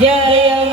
Yeah, yeah.